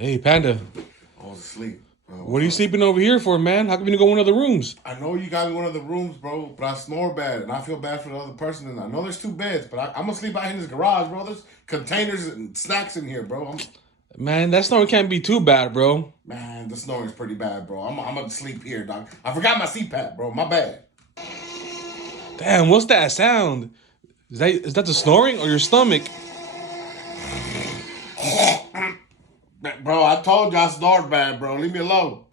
Hey, Panda. I was asleep. What are you sleeping over here for, man? How come you didn't go in one of the rooms? I know you got me in one of the rooms, bro, but I snore bad, and I feel bad for the other person. And I know there's two beds, but I'm gonna sleep out here in this garage, bro. There's containers and snacks in here, bro. Man, that snoring can't be too bad, bro. Man, the snoring's pretty bad, bro. I'm gonna sleep here, dog. I forgot my CPAP, bro. My bad. Damn, what's that sound? Is that the snoring or your stomach? Bro, I told you I snored bad, bro. Leave me alone.